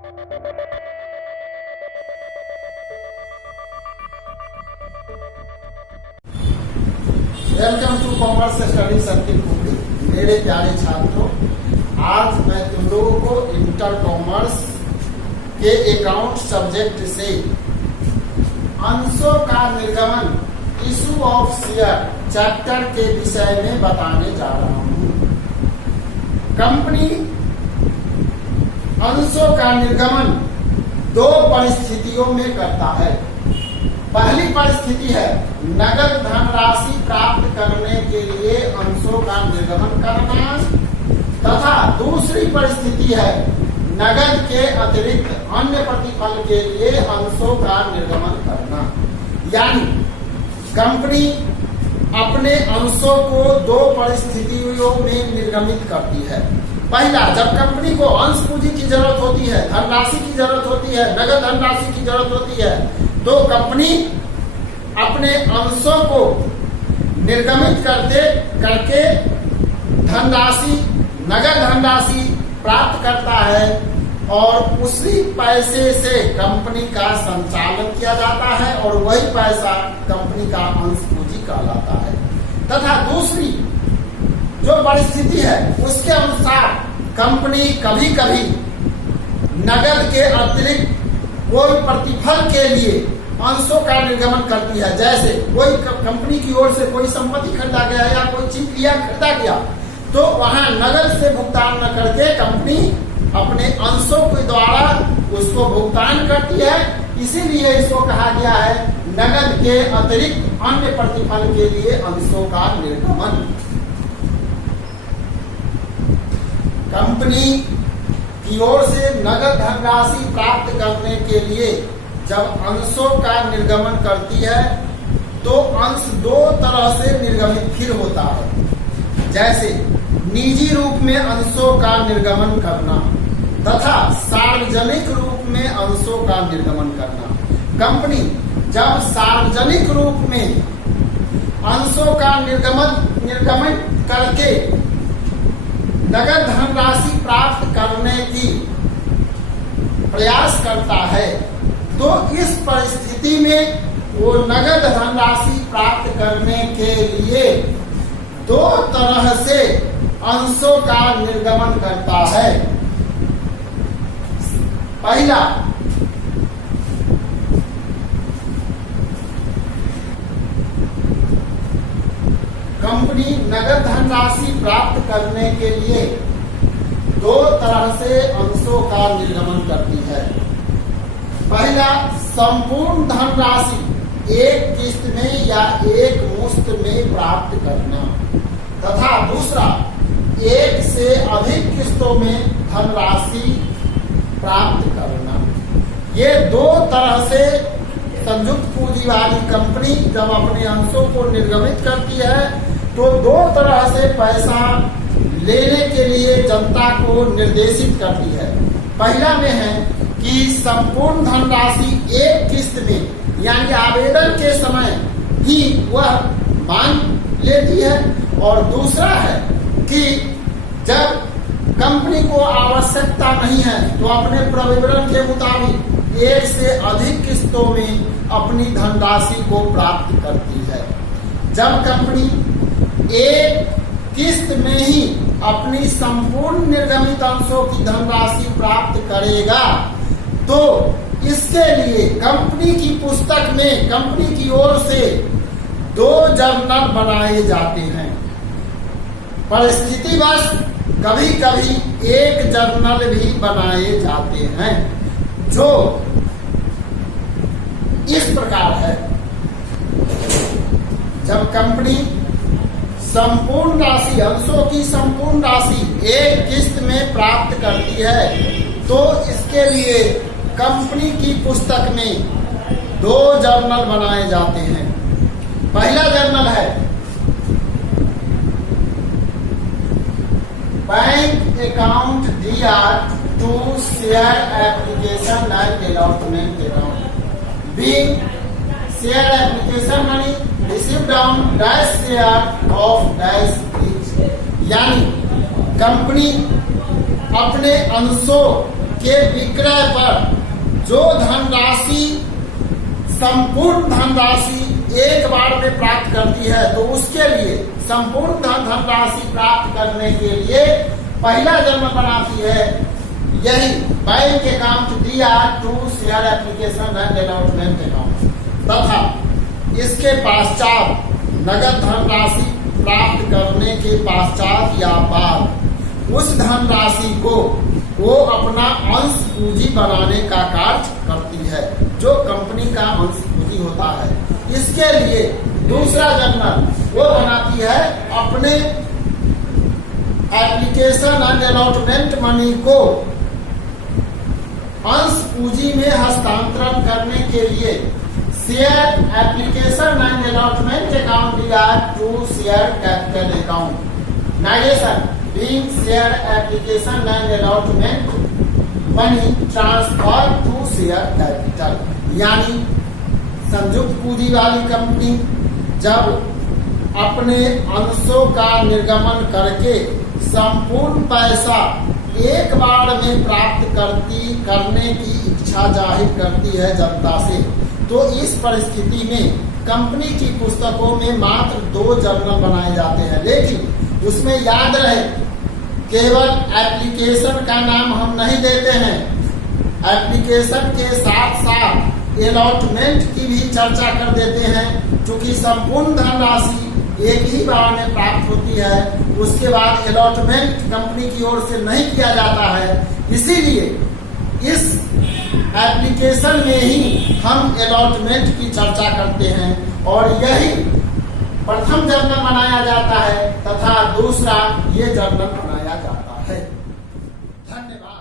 Welcome to commerce study circle Kukdi. मेरे प्यारे छात्रों, आज मैं तुम लोगों को इंटर कॉमर्स के अकाउंट सब्जेक्ट से अंशों का निर्गमन इशू ऑफ शेयर चैप्टर के विषय में बताने जा रहा हूँ। कंपनी अंशों का निर्गमन दो परिस्थितियों में करता है। पहली परिस्थिति है नगद धनराशि प्राप्त करने के लिए अंशों का निर्गमन करना, तथा दूसरी परिस्थिति है नगद के अतिरिक्त अन्य प्रतिफल के लिए अंशों का निर्गमन करना। यानी कंपनी अपने अंशों को दो परिस्थितियों में निर्गमित करती है। पहला, जब कंपनी को अंश पूंजी की जरूरत होती है, धनराशि की जरूरत होती है, नगद धनराशि की जरूरत होती है, तो कंपनी अपने अंशों को निर्गमित करके धनराशि, नगद धनराशि प्राप्त करता है और उसी पैसे से कंपनी का संचालन किया जाता है और वही पैसा कंपनी का अंश पूंजी कहलाता है। तथा दूसरी जो परिस्थिति है उसके अनुसार कंपनी कभी कभी नगद के अतिरिक्त कोई प्रतिफल के लिए अंशों का निर्गमन करती है। जैसे कोई कंपनी की ओर से कोई संपत्ति खरीदा गया या कोई चीज खरीदा गया, तो वहां नगद से भुगतान न करके कंपनी अपने अंशों के द्वारा उसको भुगतान करती है। इसीलिए इसको कहा गया है नगद के अतिरिक्त अन्य प्रतिफल के लिए अंशों का निर्गमन। कंपनी की ओर से नगद धनराशि प्राप्त करने के लिए जब अंशों का निर्गमन करती है तो अंश दो तरह से निर्गमित फिर होता है। जैसे निजी रूप में अंशों का निर्गमन करना तथा सार्वजनिक रूप में अंशों का निर्गमन करना। कंपनी जब सार्वजनिक रूप में अंशों का निर्गमन करके नगद धनराशि प्राप्त करने की प्रयास करता है, तो इस परिस्थिति में वो नगद धनराशि प्राप्त करने के लिए दो तरह से अंशों का निर्गमन करता है। पहला, कंपनी नगद धनराशि प्राप्त करने के लिए दो तरह से अंशों का निर्गमन करती है। पहला, संपूर्ण धनराशि एक किस्त में या एक मुश्त में प्राप्त करना, तथा दूसरा, एक से अधिक किस्तों में धनराशि प्राप्त करना। ये दो तरह से संयुक्त पूंजी वाली कंपनी जब अपने अंशों को निर्गमित करती है तो दो तरह से पैसा लेने के लिए जनता को निर्देशित करती है। पहला में है कि संपूर्ण धनराशि एक किस्त में यानी आवेदन के समय ही वह मांग लेती है, और दूसरा है कि जब कंपनी को आवश्यकता नहीं है तो अपने प्रविवरण के मुताबिक एक से अधिक किस्तों में अपनी धनराशि को प्राप्त करती है। जब कंपनी एक किस्त में ही अपनी संपूर्ण निर्गमित अंशों की धनराशि प्राप्त करेगा तो इसके लिए कंपनी की पुस्तक में कंपनी की ओर से दो जर्नल बनाए जाते हैं। परिस्थितिवश कभी कभी एक जर्नल भी बनाए जाते हैं जो इस प्रकार है। जब कंपनी संपूर्ण राशि, अंशों की संपूर्ण राशि एक किस्त में प्राप्त करती है तो इसके लिए कंपनी की पुस्तक में दो जर्नल बनाए जाते हैं। पहला जर्नल है bank account DR to share application and allotment account. Being share application money received on dash share of dash each. यानी कंपनी अपने अंशों के विक्रय पर जो धनराशि संपूर्ण धनराशि एक बार में प्राप्त करती है, तो उसके लिए संपूर्ण धनराशि प्राप्त करने के लिए पहला जर्नल बनाती है यही बैंक अकाउंट दिया to share application and allotment account, तथा इसके पश्चात नगद धनराशि प्राप्त करने के पश्चात या बाद उस धनराशि को वो अपना अंश पूंजी बनाने का कार्य करती है, जो कंपनी का अंश पूंजी होता है। इसके लिए दूसरा जर्नल वो बनाती है अपने एप्लीकेशन एंड अलॉटमेंट मनी को अंश पूंजी में हस्तांतरण करने के लिए share application and allotment account दिया टू शेयर कैपिटल अकाउंट। नाइगेशन being share application and allotment money transfer to share capital, यानी संयुक्त पूंजी वाली कंपनी जब अपने अंशों का निर्गमन करके संपूर्ण पैसा एक बार में प्राप्त करने की इच्छा जाहिर करती है जनता से, तो इस परिस्थिति में कंपनी की पुस्तकों में मात्र 2 जर्नल बनाए जाते हैं। लेकिन उसमें याद रहे केवल एप्लीकेशन का नाम हम नहीं देते हैं, एप्लीकेशन के साथ साथ अलॉटमेंट की भी चर्चा कर देते हैं, क्योंकि संपूर्ण धनराशि एक ही बार में प्राप्त होती है, उसके बाद अलॉटमेंट कंपनी की ओर से नहीं किया जाता है। इसीलिए इस एप्लीकेशन में ही हम अलॉटमेंट की चर्चा करते हैं और यही प्रथम जर्नल बनाया जाता है तथा दूसरा ये जर्नल बनाया जाता है। धन्यवाद।